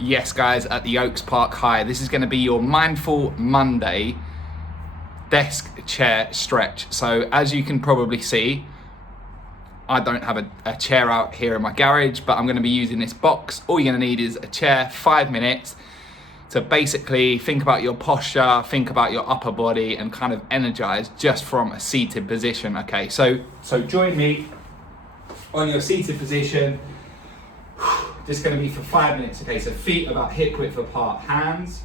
Yes, guys, at the Oaks Park High. This is going to be your Mindful Monday desk chair stretch. So as you can probably see, I don't have a chair out here in my garage, but I'm going to be using this box. All you're going to need is a chair, 5 minutes, to basically think about your posture, think about your upper body, and kind of energize just from a seated position. Okay, so join me on your seated position. Just going to be for 5 minutes. Okay, so feet about hip width apart, hands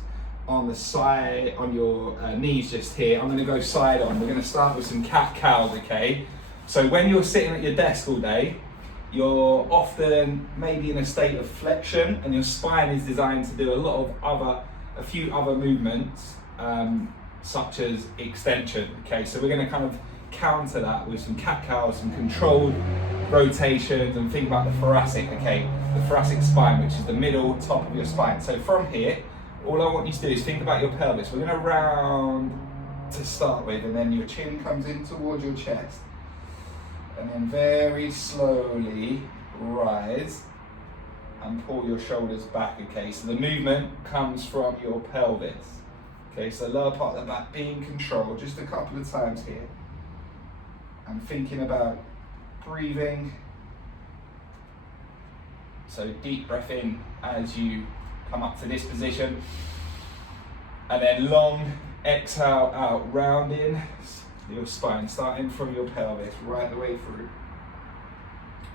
on the side, on your knees just here. I'm going to go side on. We're going to start with some cat-cows, okay? So when you're sitting at your desk all day, you're often maybe in a state of flexion, and your spine is designed to do a few other movements, such as extension. Okay, so we're going to kind of counter that with some cat-cows, some controlled rotations, and think about the thoracic, okay? The thoracic spine, which is the middle top of your spine. So from here, all I want you to do is think about your pelvis. We're going to round to start with, and then your chin comes in towards your chest. And then very slowly rise and pull your shoulders back, okay? So the movement comes from your pelvis. Okay, so lower part of the back being controlled just a couple of times here. And thinking about breathing. So deep breath in as you come up to this position. And then long exhale out, rounding your spine, starting from your pelvis right the way through.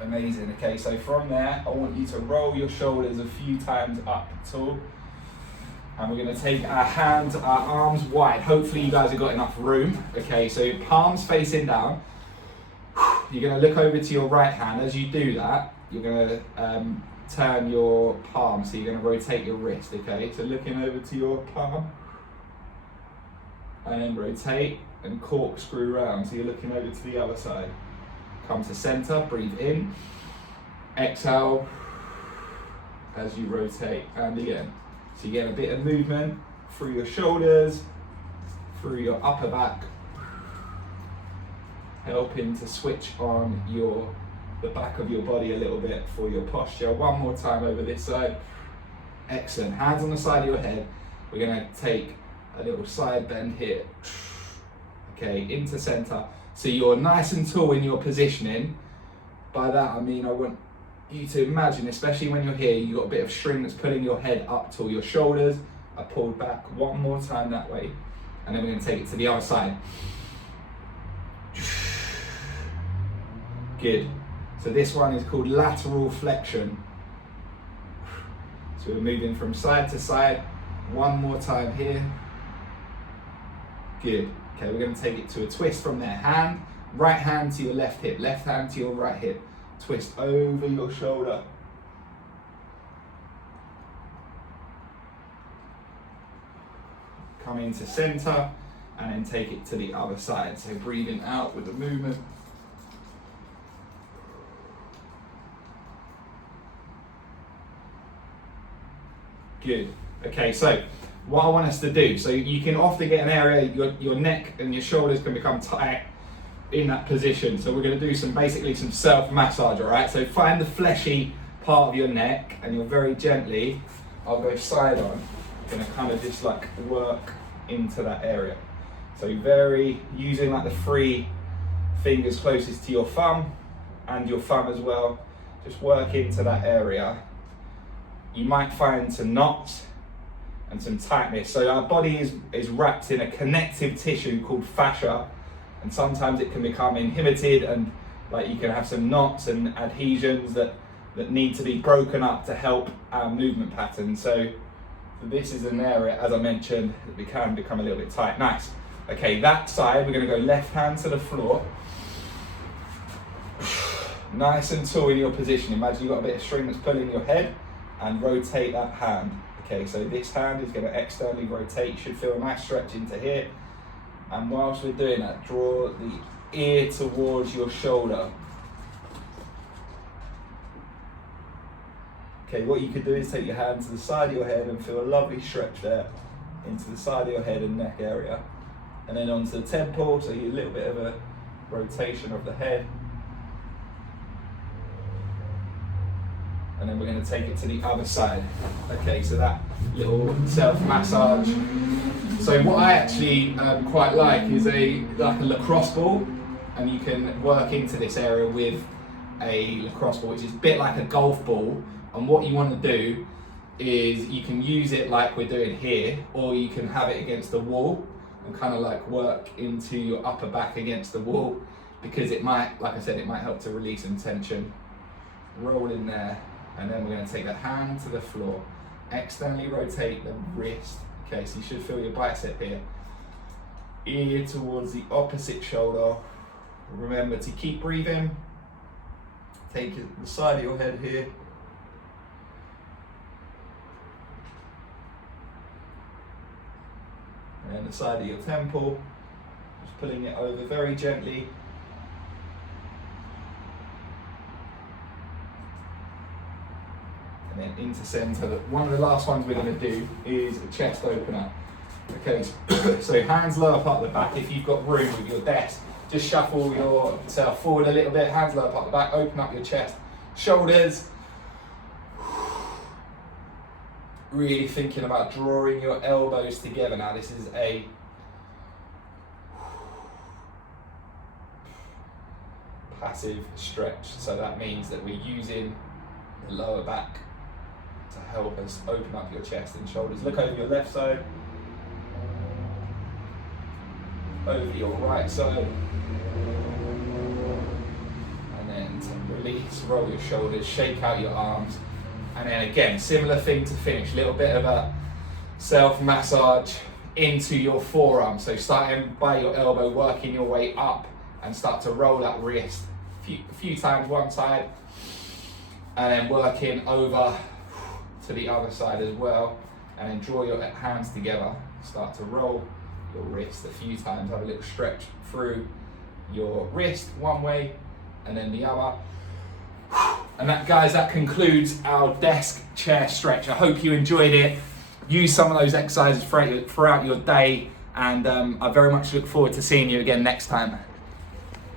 Amazing. Okay, so from there, I want you to roll your shoulders a few times up tall. And we're going to take our hands, our arms wide. Hopefully you guys have got enough room. Okay, so palms facing down. You're going to look over to your right hand. As you do that, you're going to turn your palm, so you're going to rotate your wrist, okay? So looking over to your palm, and then rotate and corkscrew round, so you're looking over to the other side. Come to center, breathe in, exhale as you rotate, and again. So you get a bit of movement through your shoulders, through your upper back, helping to switch on the back of your body a little bit for your posture. One more time over this side. Excellent. Hands on the side of your head. We're going to take a little side bend here. Okay, into center. So you're nice and tall in your positioning. By that I mean I want you to imagine, especially when you're here, you've got a bit of string that's pulling your head up till your shoulders are pulled back. One more time that way. And then we're going to take it to the other side. Good. So this one is called Lateral Flexion. So we're moving from side to side. One more time here. Good. Okay, we're going to take it to a twist from there. Right hand to your left hip, left hand to your right hip. Twist over your shoulder. Come into center and then take it to the other side. So breathing out with the movement. Good. Okay, so what I want us to do, so you can often get an area, your neck and your shoulders can become tight in that position. So we're going to do basically some self-massage, all right? So find the fleshy part of your neck, and you'll very gently, I'll go side on, going to kind of just like work into that area. So using like the 3 fingers closest to your thumb and your thumb as well, just work into that area. You might find some knots and some tightness. So our body is wrapped in a connective tissue called fascia, and sometimes it can become inhibited, and like you can have some knots and adhesions that need to be broken up to help our movement pattern. So this is an area, as I mentioned, that we can become a little bit tight. Nice. Okay, that side, we're going to go left hand to the floor. Nice and tall in your position. Imagine you've got a bit of string that's pulling your head, and rotate that hand. Okay, so this hand is going to externally rotate. You should feel a nice stretch into here. And whilst we're doing that, draw the ear towards your shoulder. Okay, what you could do is take your hand to the side of your head and feel a lovely stretch there into the side of your head and neck area. And then onto the temple, so you get a little bit of a rotation of the head. And and then we're going to take it to the other side. Okay, so that little self-massage. So what I actually quite like is like a lacrosse ball, and you can work into this area with a lacrosse ball, which is a bit like a golf ball. And what you want to do is you can use it like we're doing here, or you can have it against the wall and kind of like work into your upper back against the wall, because it might, like I said, it might help to release some tension. Roll in there, and then we're going to take the hand to the floor, externally rotate the wrist. Okay, so you should feel your bicep here. Ear towards the opposite shoulder. Remember to keep breathing. Take the side of your head here. And then the side of your temple. Just pulling it over very gently. And then into center. One of the last ones we're going to do is a chest opener. Okay, so hands lower part of the back. If you've got room with your desk, just shuffle yourself forward a little bit, hands lower part of the back, open up your chest, shoulders. Really thinking about drawing your elbows together. Now this is a passive stretch, so that means that we're using the lower back to help us open up your chest and shoulders. Look over your left side, over your right side, and then to release, roll your shoulders, shake out your arms, and then again, similar thing to finish, little bit of a self-massage into your forearm. So starting by your elbow, working your way up, and start to roll that wrist a few times one side, and then working over to the other side as well, and then draw your hands together, start to roll your wrist a few times, have a little stretch through your wrist one way and then the other. And that, guys, that concludes our desk chair stretch. I hope you enjoyed it. Use some of those exercises throughout your day, and I very much look forward to seeing you again next time.